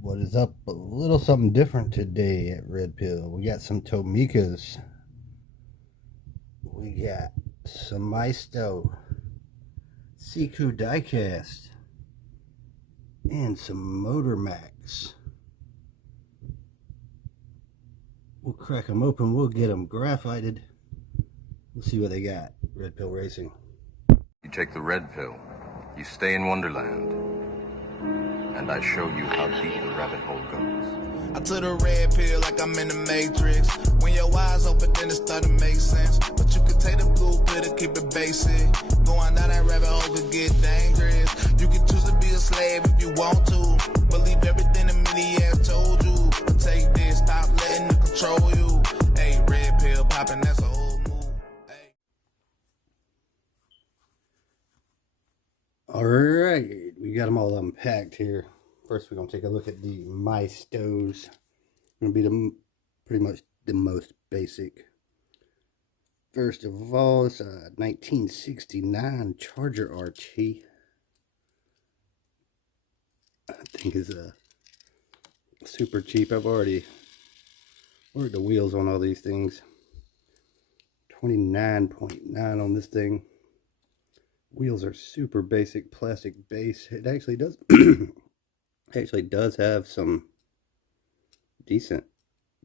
What is up? A little something different today at Red Pill. We got some Tomicas. We got some Maisto, Siku diecast, and some MotorMax. We'll crack them open. We'll get them graphited. We'll see what they got. Red Pill Racing. You take the red pill, you stay in Wonderland, and I show you how deep the rabbit hole goes. I took the red pill like I'm in the Matrix. When your eyes open, then it start to make sense. But you can take the blue pill to keep it basic. Going down that rabbit hole could get dangerous. You can choose to be a slave if you want to. Believe everything the media has told you. But take this, stop letting it control you. Hey, red pill popping, that's a whole move. Hey. Alright, we got them all unpacked here. First, we're going to take a look at the Maistos. Going to be pretty much the most basic. First of all, it's a 1969 Charger RT. I think is super cheap. I've already ordered the wheels on all these things. 29.9 on this thing. Wheels are super basic plastic base. It actually does does have some decent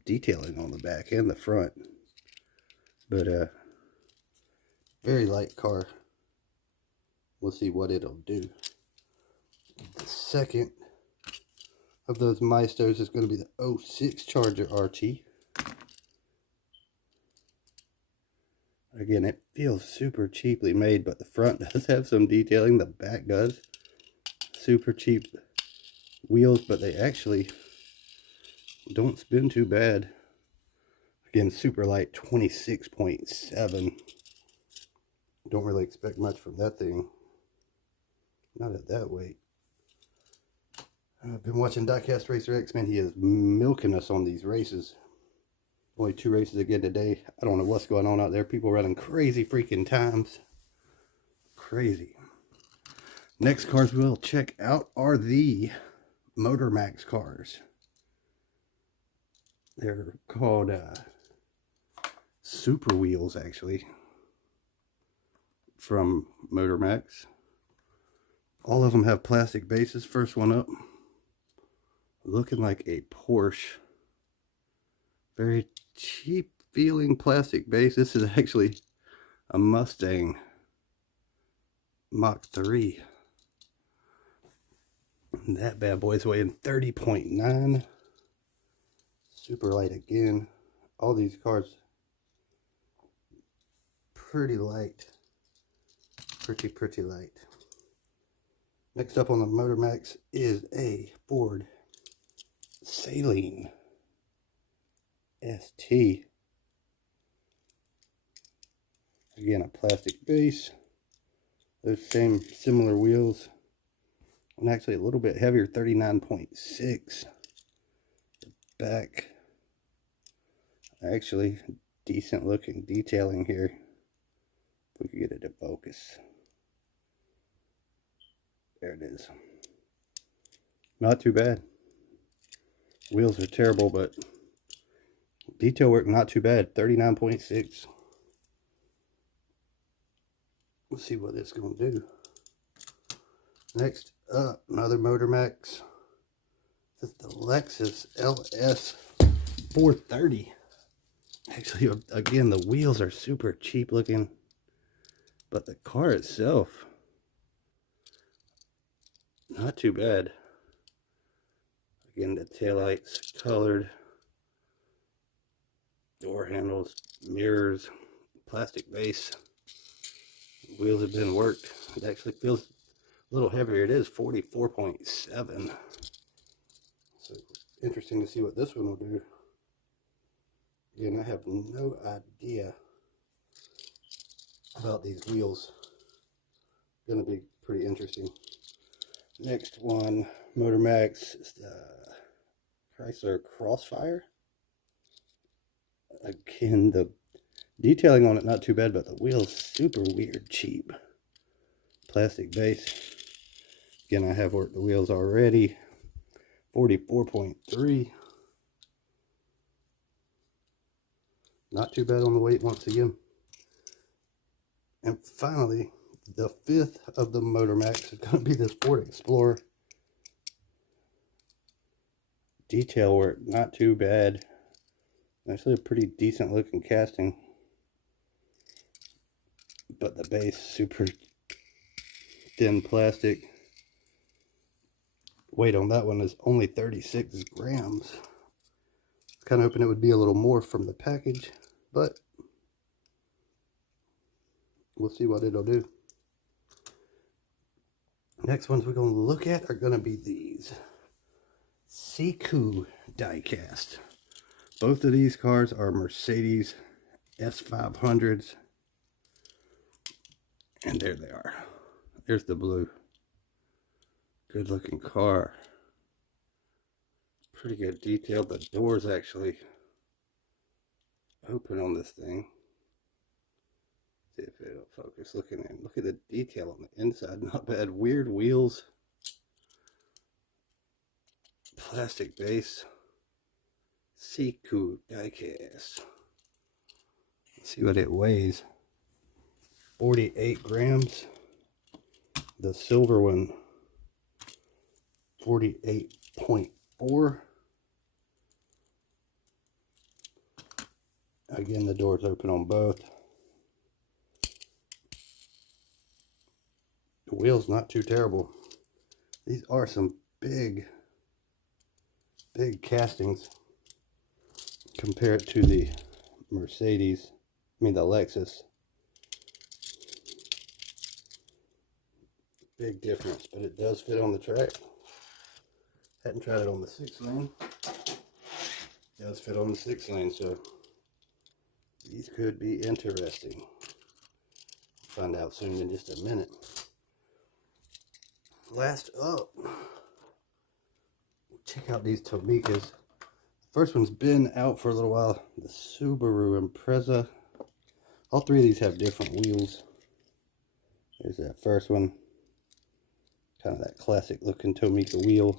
detailing on the back and the front, but very light car. We'll see what it'll do. The second of those Maistos is going to be the 06 Charger RT. Again, it feels super cheaply made, but the front does have some detailing, the back does. Super cheap wheels, but they actually don't spin too bad. Again, super light, 26.7. Don't really expect much from that thing. Not at that weight. I've been watching Diecast Racer X, man. He is milking us on these races. Only 2 races again today. I don't know what's going on out there. People running crazy freaking times. Crazy. Next cars we'll check out are the MotorMax cars. They're called Super Wheels, actually, from MotorMax. All of them have plastic bases. First one up, looking like a Porsche. Very cheap feeling plastic base. This is actually a Mustang Mach 3. And that bad boy's weighing 30.9. Super light again. All these cars pretty light. Pretty light. Next up on the MotorMax is a Ford Saline ST. Again, a plastic base. Those similar wheels. And actually a little bit heavier, 39.6. The back. Actually, decent looking detailing here. If we could get it to focus. There it is. Not too bad. Wheels are terrible, but detail work not too bad. 39.6. Let's see what it's going to do. Next up, another MotorMax. This is the Lexus LS 430. Actually, again, the wheels are super cheap looking, but the car itself, not too bad. Again, the taillights colored, door handles, mirrors, plastic base. Wheels have been worked. It actually feels a little heavier. It is 44.7. So interesting to see what this one will do. Again, I have no idea about these wheels. Gonna be pretty interesting. Next one, MotorMax, is the Chrysler Crossfire. Again, the detailing on it not too bad, but the wheels super weird cheap. Plastic base. Again, I have worked the wheels already. 44.3. Not too bad on the weight once again. And finally, the fifth of the MotorMax is going to be this Ford Explorer. Detail work, not too bad. Actually a pretty decent looking casting. But the base, super thin plastic. Weight on that one is only 36 grams. Kind of hoping it would be a little more from the package, but we'll see what it'll do. Next ones we're going to look at are going to be these Siku diecast. Both of these cars are Mercedes S500s. And there they are. There's the blue. Good looking car. Pretty good detail. The doors actually open on this thing. See if it'll focus. Look at the detail on the inside. Not bad. Weird wheels. Plastic base. Siku diecast. Let's see what it weighs. 48 grams. The silver one, 48.4. Again, the doors open on both. The wheel's not too terrible. These are some big castings. Compare it to the Mercedes, the Lexus. Big difference, but it does fit on the track. Hadn't tried it on the 6-lane. It does fit on the 6-lane, so these could be interesting. Find out soon in just a minute. Last up, check out these Tomicas. First one's been out for a little while. The Subaru Impreza. All three of these have different wheels. There's that first one. Kind of that classic looking Tomica wheel.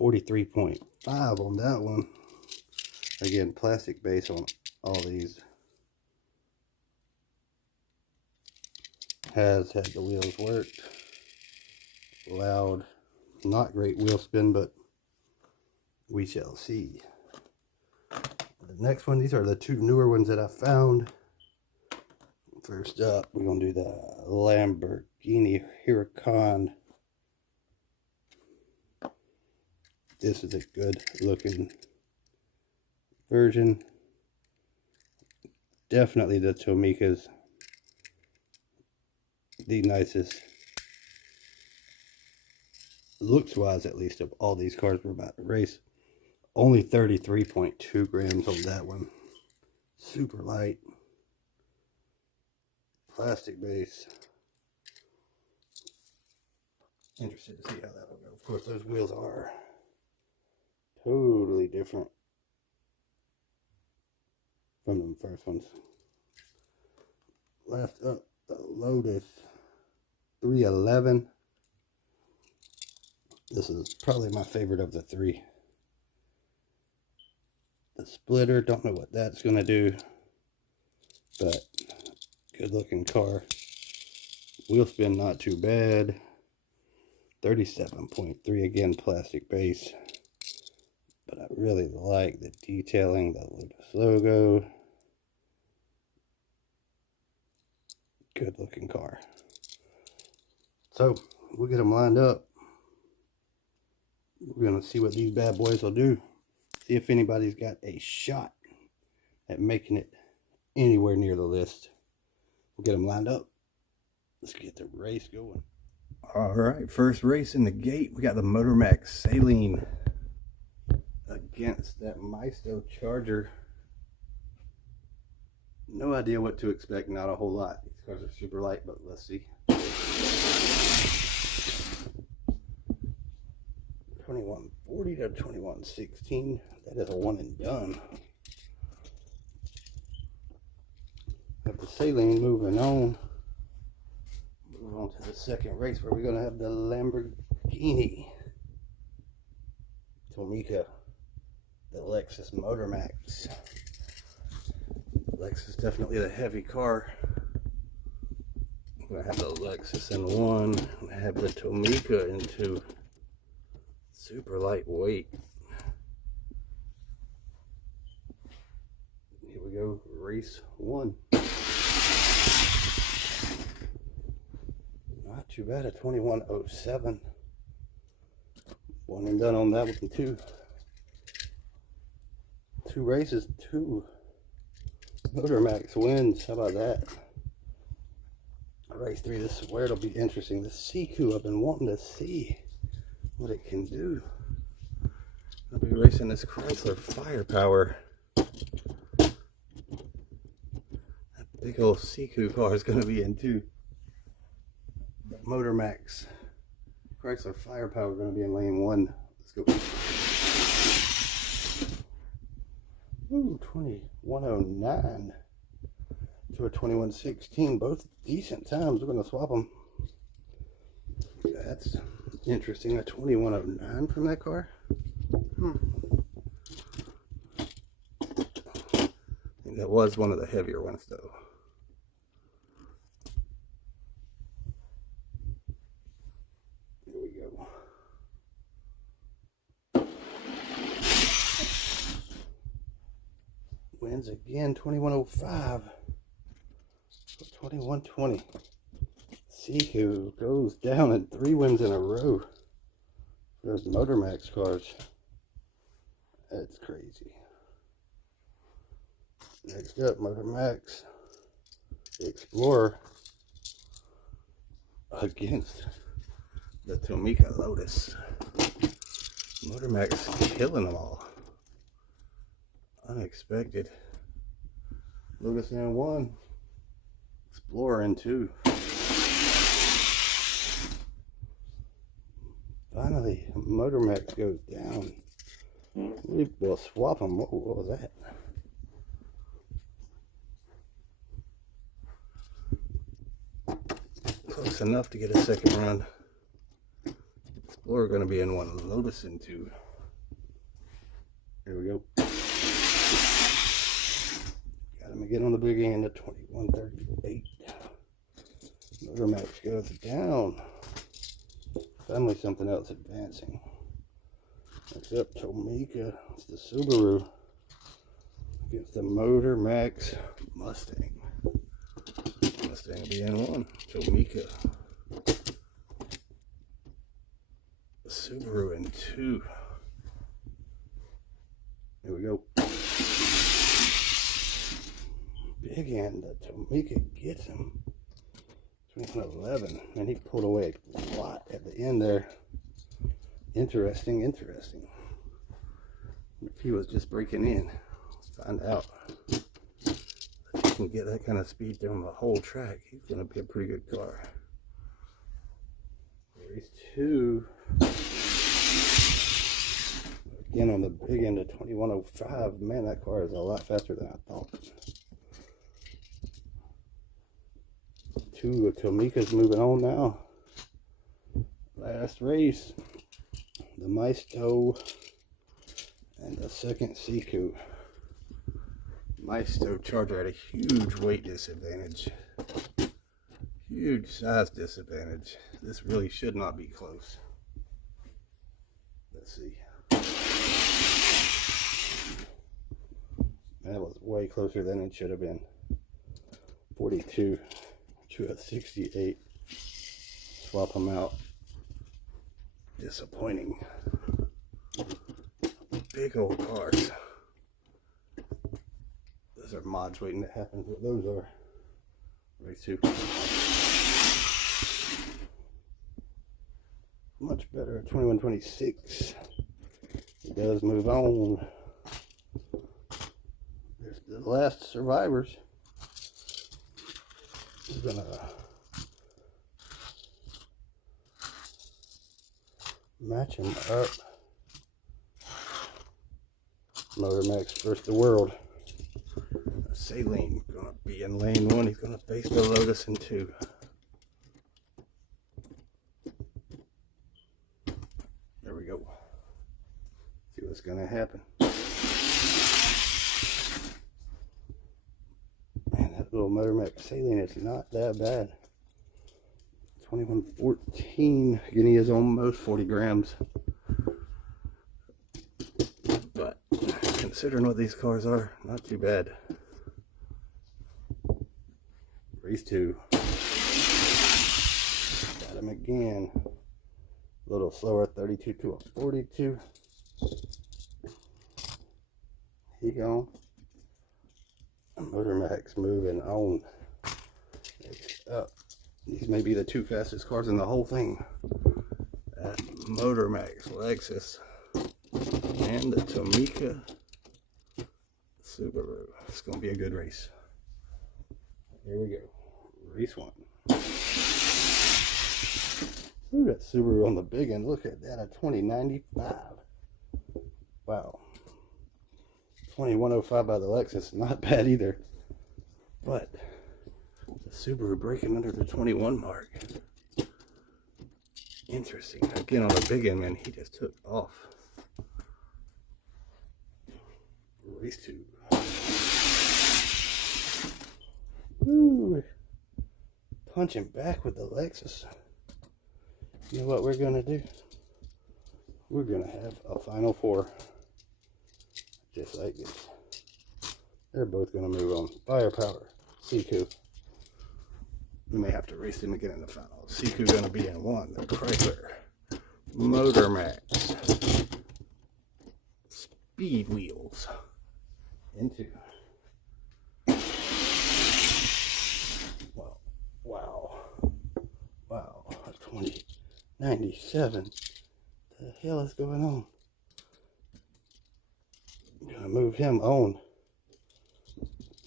43.5 on that one. Again, plastic base on all these. Has had the wheels worked. Loud. Not great wheel spin, but we shall see. The next one, these are the two newer ones that I found. First up, we're going to do the Lamborghini Huracan. This is a good looking version. Definitely the Tomica's the nicest, looks wise at least, of all these cars we're about to race. Only 33.2 grams on that one. Super light. Plastic base. Interested to see how that will go. Of course, those wheels are totally different from them first ones. Last up, the Lotus 311. This is probably my favorite of the three. The splitter, don't know what that's going to do, but good looking car. Wheel spin not too bad. 37.3, again plastic base, but I really like the detailing, the Lotus logo. Good looking car. So we'll get them lined up. We're gonna see what these bad boys will do. See if anybody's got a shot at making it anywhere near the list. We'll get them lined up. Let's get the race going. All right, first race in the gate. We got the MotorMax Saline against that Maisto Charger. No idea what to expect, not a whole lot. These cars are super light, but let's see. 2140 to 2116. That is a one and done. Have the Saline moving on. Move on to the second race where we're going to have the Lamborghini. Tomica, the Lexus MotorMax. Lexus definitely the heavy car. I'm gonna have the Lexus in one. I'm gonna have the Tomica in two. Super lightweight. Here we go, race one. Not too bad, a 2107. One and done on that one too. Two races, two MotorMax wins. How about that? Race three, this is where it'll be interesting. The Siku, I've been wanting to see what it can do. I'll be racing this Chrysler Firepower. That big old Siku car is going to be in two. The MotorMax Chrysler Firepower is going to be in lane one. Let's go. Ooh, 2109 to a 2116. Both decent times. We're going to swap them. That's interesting. A 2109 from that car. I think that was one of the heavier ones, though. Here we go. Wins again, 2105. 2120. Siku goes down in 3 wins in a row. Those MotorMax cars. That's crazy. Next up, MotorMax Explorer against the Tomica Lotus. MotorMax killing them all. Unexpected. Lotus in one. Explorer in two. Finally, MotorMax goes down. We will swap them. What was that? Close enough to get a second run. Explorer going to be in one. Lotus in two. Here we go. Got him again on the big end at 2138. MotorMax goes down. Finally something else advancing. Next up, Tomica. It's the Subaru against the MotorMax Mustang. Mustang will be in one. Tomica. The Subaru in two. Here we go. Big end. The Tomica gets him. 2111, and he pulled away a lot at the end there. Interesting. If he was just breaking in, let's find out. If he can get that kind of speed down the whole track, he's going to be a pretty good car. Race two. Again on the big end of 2105. Man, that car is a lot faster than I thought. Two Tomica's moving on now. Last race, the Maisto and the second Siku. Maisto Charger had a huge weight disadvantage. Huge size disadvantage. This really should not be close. Let's see. That was way closer than it should have been. 42 to a 68. Swap them out. Disappointing. Big old cars. Those are mods waiting to happen. What those are. Race two. Much better. 2126. It does move on. There's the last survivors. We're gonna match them up. MotorMax versus the world. Saline gonna be in lane one. He's gonna face the Lotus in two. There we go. See what's gonna happen. Man, that little MotorMax saline is not that bad. 2114. Again, he is almost 40 grams. But considering what these cars are, not too bad. Race 2. Got him again. A little slower, 32 to a 42. He gone. MotorMax moving on. Next up. These may be the 2 fastest cars in the whole thing. That MotorMax Lexus and the Tomica Subaru. It's going to be a good race. Here we go. Race 1. Ooh, that Subaru on the big end. Look at that, a 2095. Wow. 2105 by the Lexus. Not bad either. But the Subaru breaking under the 21 mark. Interesting. Again, on the big end, man, he just took off. Race 2. Ooh. Punching back with the Lexus. You know what we're going to do? We're going to have a final 4. Just like this. They're both going to move on. Firepower. Siku. We may have to race them again in the final. Siku going to be in 1. The Chrysler MotorMax Speed Wheels in 2. Wow. A 2097. The hell is going on? I'm going to move him on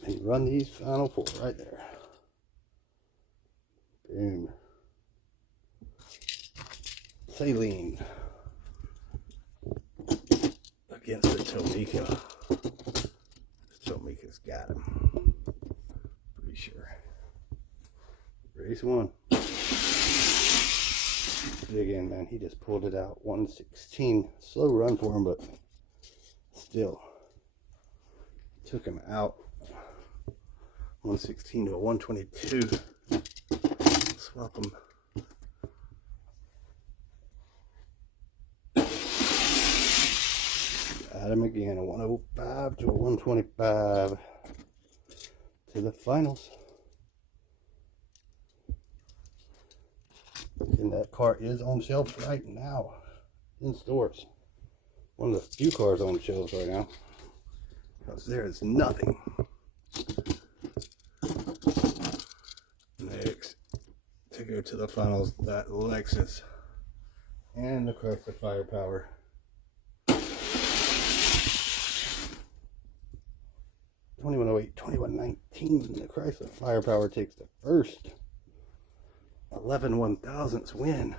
and run these final 4 right there. Boom. Saline against the Tomica. Tomica's got him. Pretty sure. Race 1. Again, man, he just pulled it out. 116. Slow run for him, but still took him out. 116 to a 122. Swap them. Got him again. A 105 to a 125 to the finals. And that car is on shelves right now in stores. One of the few cars on shelves right now, because there is nothing. Next, to go to the finals, that Lexus and the Chrysler Firepower. 2108, 2119. The Chrysler Firepower takes the first 11 1/1000ths win.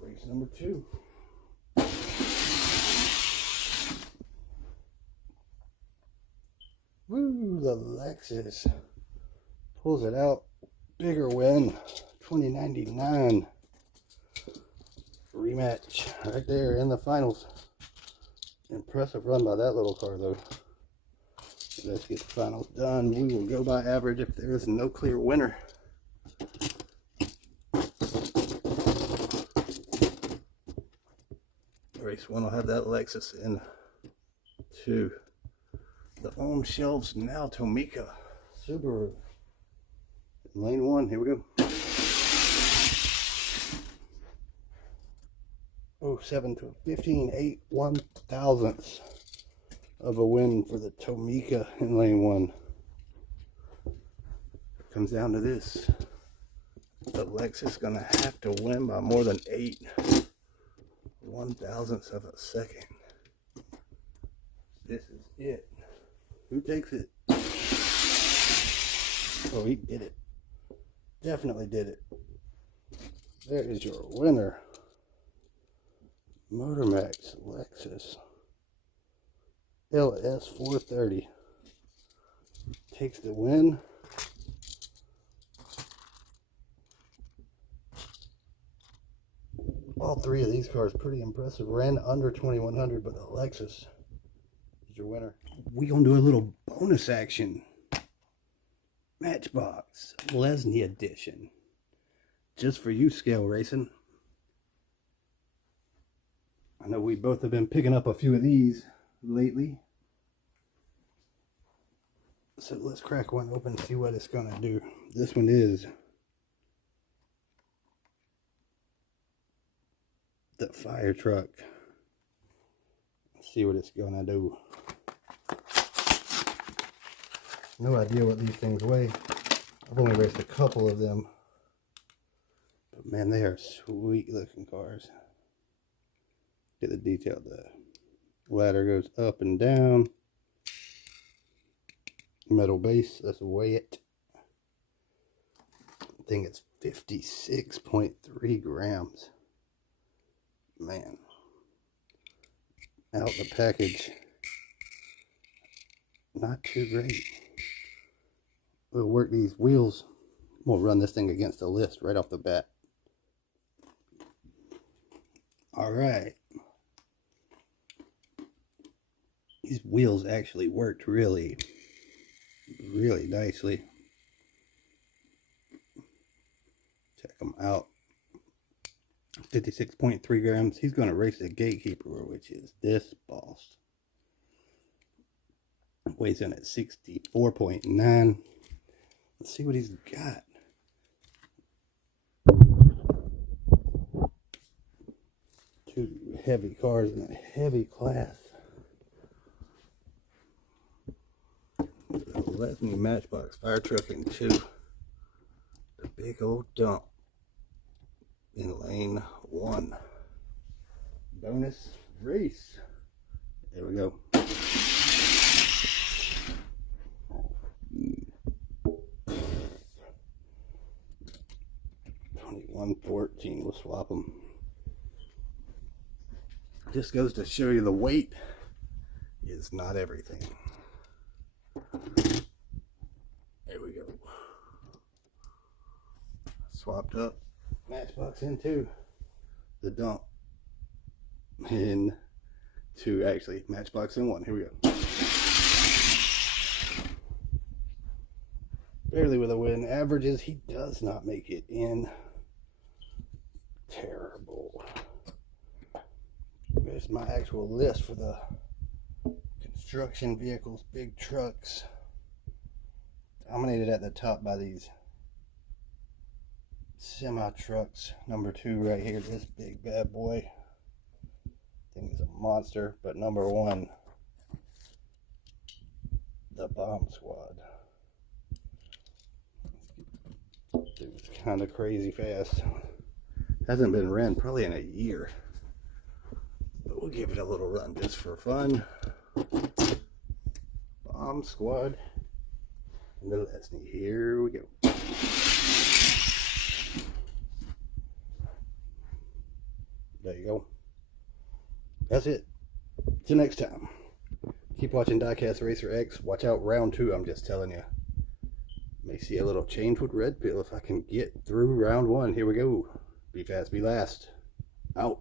Race number 2. Woo, the Lexus pulls it out. Bigger win. 2099. Rematch right there in the finals. Impressive run by that little car though. Let's get the finals done. We will go by average if there is no clear winner. Race 1 will have that Lexus in 2. The on shelves now Tomica Subaru. Lane 1, here we go. 07 to 15, 8 1/1000ths of a win for the Tomica in lane 1. It comes down to this. The Lexus gonna have to win by more than 8 1/1000ths of a second. This is it. Who takes it? Oh, he did it. Definitely did it. There is your winner. MotorMax Lexus LS 430 takes the win. All three of these cars pretty impressive. Ran under 2100, but the Lexus is your winner. We gonna do a little bonus action. Matchbox Lesney edition. Just for you, scale racing. I know we both have been picking up a few of these lately. So let's crack one open and see what it's gonna do. This one is the fire truck. Let's see what it's gonna do. No idea what these things weigh. I've only raced a couple of them. But man, they are sweet looking cars. Get the detail. The ladder goes up and down. Metal base, let's weigh it. I think it's 56.3 grams. Man. Out the package. Not too great. We'll work these wheels. We'll run this thing against the list right off the bat. Alright. These wheels actually worked really nicely. Check them out. 56.3 grams. He's going to race the Gatekeeper, which is this boss. Weighs in at 64.9. Let's see what he's got. Two heavy cars in a heavy class. Lesney Matchbox fire truck in 2. The big old dump in lane 1. Bonus race. There we go. 2114. We'll swap them. Just goes to show you the weight is not everything. There we go. Swapped up. Matchbox into the dump. In 2, actually. Matchbox in 1. Here we go. Barely with a win. Averages, he does not make it in. Terrible. There's my actual list for the construction vehicles, big trucks. Dominated at the top by these semi trucks. Number 2 right here, this big bad boy. I think it's a monster, but number 1, the Bomb Squad. It's kind of crazy fast. Hasn't been ran probably in a year. But we'll give it a little run just for fun. Bomb Squad and the Lesney. Here we go. There you go. That's it. Till next time. Keep watching Diecast Racer X. Watch out round 2, I'm just telling you. May see a little change with red pill if I can get through round 1. Here we go. Be fast, be last. Out.